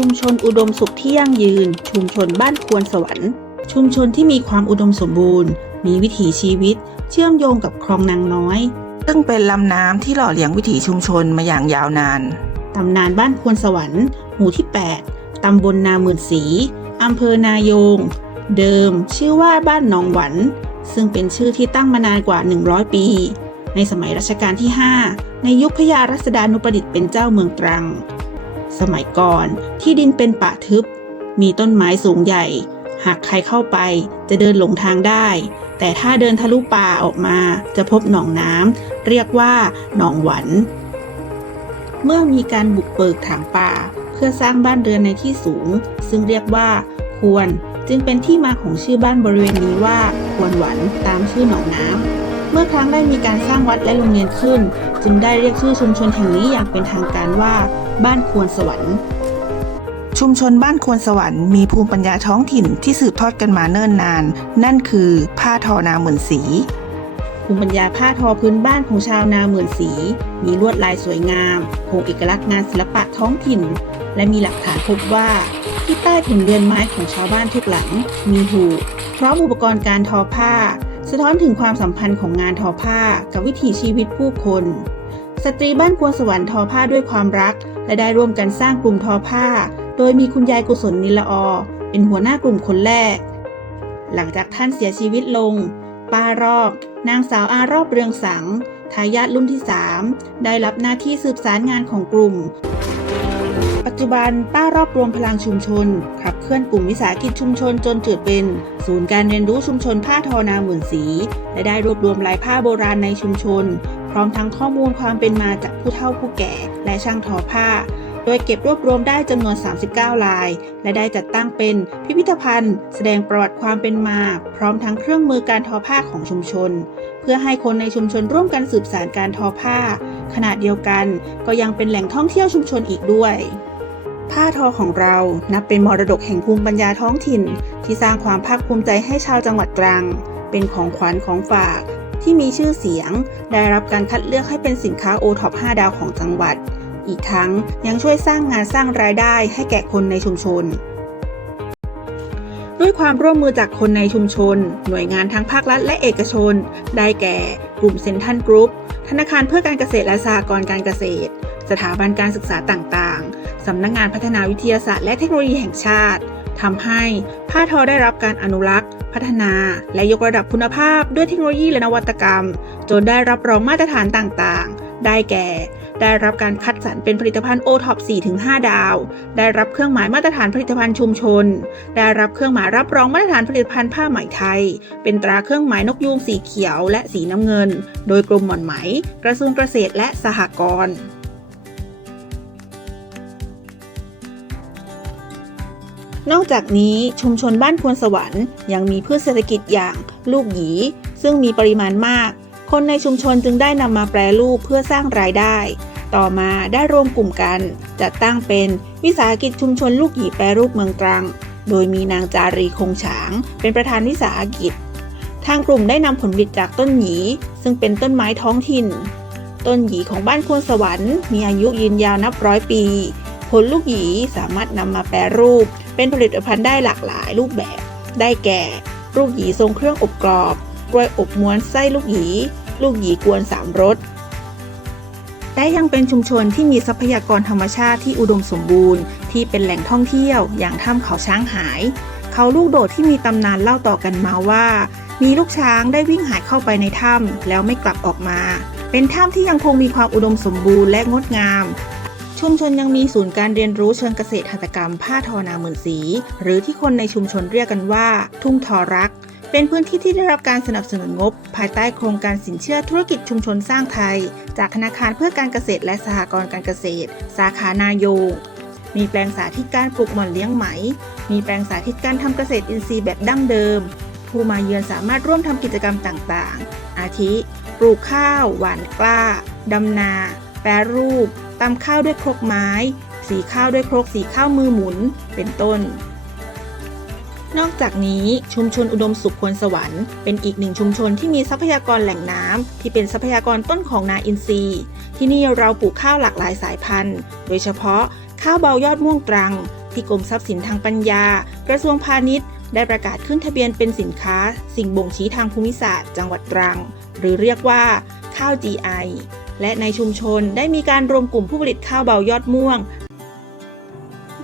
ชุมชนอุดมสุขที่ยั่งยืน ชุมชนบ้านควรสวรรค์ ชุมชนที่มีความอุดมสมบูรณ์ มีวิถีชีวิต เชื่อมโยงกับคลองนางน้อย ซึ่งเป็นลำน้ำที่หล่อเลี้ยงวิถีชุมชนมาอย่างยาวนาน ตำนานบ้านควรสวรรค์ หมู่ที่ 8 ตำบลนาหมื่นศรีอำเภอนายง เดิมชื่อว่าบ้านหนองหวัน ซึ่งเป็นชื่อที่ตั้งมานานกว่า 100 ปี ในสมัยรัชกาลที่ 5 ในยุคพญารัษฎานุประดิษฐ์เป็นเจ้าเมืองตรัง สมัยก่อนที่ดินเป็นป่าทึบ มีต้นไม้สูงใหญ่ หากใครเข้าไปจะเดินหลงทางได้ แต่ถ้าเดินทะลุป่าออกมาจะพบหนองน้ำเรียกว่าหนองหวัน เมื่อมีการบุกเบิกถางป่า เพื่อสร้างบ้านเรือนในที่สูง ซึ่งเรียกว่าควรจึงเป็นที่มาของชื่อบ้านบริเวณนี้ว่าควรหวันตามชื่อหนองน้ำ เมื่อครั้งได้มีการสร้างวัดและโรงเรียนขึ้น จึงได้เรียกชื่อชุมชนแห่งนี้อย่างเป็นทางการว่า บ้านควรสวรรค์ ชุมชนบ้านควรสวรรค์มีภูมิปัญญาท้องถิ่นที่สืบทอดกันมาเนิ่นนาน นั่นคือผ้าทอนาเหมือนสีภูมิปัญญาผ้าทอพื้นบ้านของชาวนาเหมือนสี มีลวดลายสวยงามคงเอกลักษณ์งานศิลปะท้องถิ่น และมีหลักฐานพบว่าที่ใต้ถุนเรือนไม้ของชาวบ้านทุกหลัง มีหูพร้อมอุปกรณ์การทอผ้า สะท้อนถึงความสัมพันธ์ของงานทอผ้ากับวิถีชีวิตผู้คน สตรีบ้านควรสวรรค์ทอผ้าด้วยความรัก และได้ร่วมกันสร้างกลุ่มทอผ้า โดยมีคุณยายกุศลนิลออเป็นหัวหน้ากลุ่มคนแรก หลังจากท่านเสียชีวิตลง ป้ารอบ นางสาวอารอบเรืองสัง ทายาทรุ่นที่ 3 ได้รับหน้าที่สืบสารงานของกลุ่ม ปัจจุบันป้ารอบรวมพลังชุมชน ขับเคลื่อนกลุ่มวิสาหกิจชุมชนจนเกิดเป็น ศูนย์การเรียนรู้ชุมชนผ้าทอนาหมื่นสี และได้รวบรวมลายผ้าโบราณในชุมชน ร้อมทั้งข้อมูลความเป็นมาจากผู้เฒ่าผู้แก่ และช่างทอผ้า โดยเก็บรวบรวมได้จำนวน 39 ลาย และได้จัดตั้งเป็นพิพิธภัณฑ์ แสดงประวัติความเป็นมา พร้อมทั้งเครื่องมือการทอผ้าของชุมชน เพื่อให้คนในชุมชนร่วมกันสืบสานการทอผ้า ขณะเดียวกันก็ยังเป็นแหล่งท่องเที่ยวชุมชนอีกด้วยผ้าทอของเรานับเป็นมรดกแห่งภูมิปัญญาท้องถิ่น ที่สร้างความภาคภูมิใจให้ชาวจังหวัดตรัง เป็นของขวัญของฝาก ที่มีชื่อเสียง ได้รับการคัดเลือกให้เป็นสินค้าโอท็อป5ดาวของจังหวัด อีกทั้งยังช่วยสร้างงานสร้างรายได้ให้แก่คนในชุมชน ด้วยความร่วมมือจากคนในชุมชน หน่วยงานทั้งภาครัฐและเอกชน ได้แก่ กลุ่มเซ็นทรัลกรุ๊ปธนาคารเพื่อการเกษตรและสหกรณ์การเกษตร สถาบันการศึกษาต่างๆ สำนักงานพัฒนาวิทยาศาสตร์และเทคโนโลยีแห่งชาติ ทำให้ผ้าทอได้รับการอนุรักษ์ พัฒนา และยกระดับคุณภาพด้วยเทคโนโลยีและนวัตกรรม จนได้รับรองมาตรฐานต่างๆ ได้แก่ ได้รับการคัดสรรเป็นผลิตภัณฑ์ O-TOP 4-5 ดาว ได้รับเครื่องหมายมาตรฐานผลิตภัณฑ์ชุมชน ได้รับเครื่องหมายรับรองมาตรฐานผลิตภัณฑ์ผ้าไหมไทย เป็นตราเครื่องหมายนกยูงสีเขียวและสีน้ำเงิน โดยกรมหม่อนไหม กระทรวงเกษตรและสหกรณ์ นอกจากนี้ชุมชนบ้านควรสวรรค์ยังมีพืชเศรษฐกิจอย่างลูกหยี ซึ่งมีปริมาณมาก คนในชุมชนจึงได้นำมาแปรรูปเพื่อสร้างรายได้ ต่อมาได้รวมกลุ่มกัน จัดตั้งเป็นวิสาหกิจชุมชนลูกหยีแปรรูปเมืองตรัง โดยมีนางจารีคงฉาง เป็นประธานวิสาหกิจ ทางกลุ่มได้นำผลผลิตจากต้นหยี ซึ่งเป็นต้นไม้ท้องถิ่น ต้นหยีของบ้านควรสวรรค์มีอายุยืนยาวนับร้อยปี ผลลูกหยีสามารถนำมาแปรรูป เป็นผลิตภัณฑ์ได้หลากหลายรูปแบบ ได้แก่ ลูกหยีทรงเครื่องอบกรอบกล้วยอบม้วนไส้ลูกหยีลูกหยีกวนสามรสและยังเป็นชุมชนที่มีทรัพยากรธรรมชาติที่อุดมสมบูรณ์ ที่เป็นแหล่งท่องเที่ยวอย่างถ้ำเขาช้างหาย เขาลูกโดดที่มีตำนานเล่าต่อกันมาว่า มีลูกช้างได้วิ่งหายเข้าไปในถ้ำแล้วไม่กลับออกมา เป็นถ้ำที่ยังคงมีความอุดมสมบูรณ์และงดงาม ชุมชนยังมีศูนย์การเรียนรู้เชิงเกษตรหัตถกรรม ผ้าทอนาหมื่นสี หรือที่คนในชุมชนเรียกกันว่า ทุ่งทอรัก เป็นพื้นที่ที่ได้รับการสนับสนุนงบ ภายใต้โครงการสินเชื่อธุรกิจชุมชนสร้างไทย จากธนาคารเพื่อการเกษตรและสหกรณ์การเกษตร สาขานายงมีแปลงสาธิตการปลูกหม่อนเลี้ยงไหม มีแปลงสาธิตการทำเกษตรอินทรีย์แบบดั้งเดิม ผู้มาเยือนสามารถร่วมทำกิจกรรมต่างๆ อาทิ ปลูกข้าว หว่านกล้า ดำนา แปรรูป ตำข้าวด้วยครกไม้ สีข้าวด้วยครกสีข้าวมือหมุน เป็นต้น นอกจากนี้ชุมชนอุดมสุขควรสวรรค์เป็นอีกหนึ่งชุมชนที่มีทรัพยากรแหล่งน้ำที่เป็นทรัพยากรต้นของนาอินทรีย์ ที่นี่เราปลูกข้าวหลากหลายสายพันธุ์ โดยเฉพาะข้าวเบายอดม่วงตรัง ที่กรมทรัพย์สินทางปัญญา กระทรวงพาณิชย์ ได้ประกาศขึ้นทะเบียนเป็นสินค้า สิ่งบ่งชี้ทางภูมิศาสตร์ จังหวัดตรัง หรือเรียกว่า ข้าว GI และในชุมชนได้มีการรวมกลุ่มผู้ผลิตข้าวเบายอดม่วง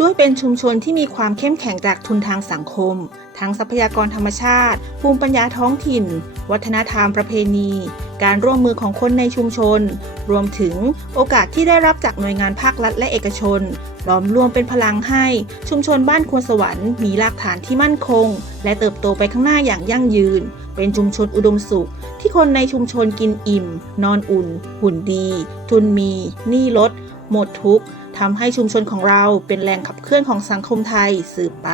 ด้วยเป็นชุมชนที่มีความเข้มแข็งจากทุนทางสังคม ทั้งทรัพยากรธรรมชาติ ภูมิปัญญาท้องถิ่น วัฒนธรรมประเพณี การร่วมมือของคนในชุมชน รวมถึงโอกาสที่ได้รับจากหน่วยงานภาครัฐและเอกชนล้อมรวมเป็นพลังให้ชุมชนบ้านควรสวรรค์มีรากฐานที่มั่นคง และเติบโตไปข้างหน้าอย่างยั่งยืน เป็นชุมชนอุดมสุข ที่คนในชุมชนกินอิ่ม นอนอุ่น หุ่นดี ทุนมี หนี้ลด หมดทุกข์ทำให้ชุมชนของเราเป็นแรงขับเคลื่อนของสังคมไทยสืบไป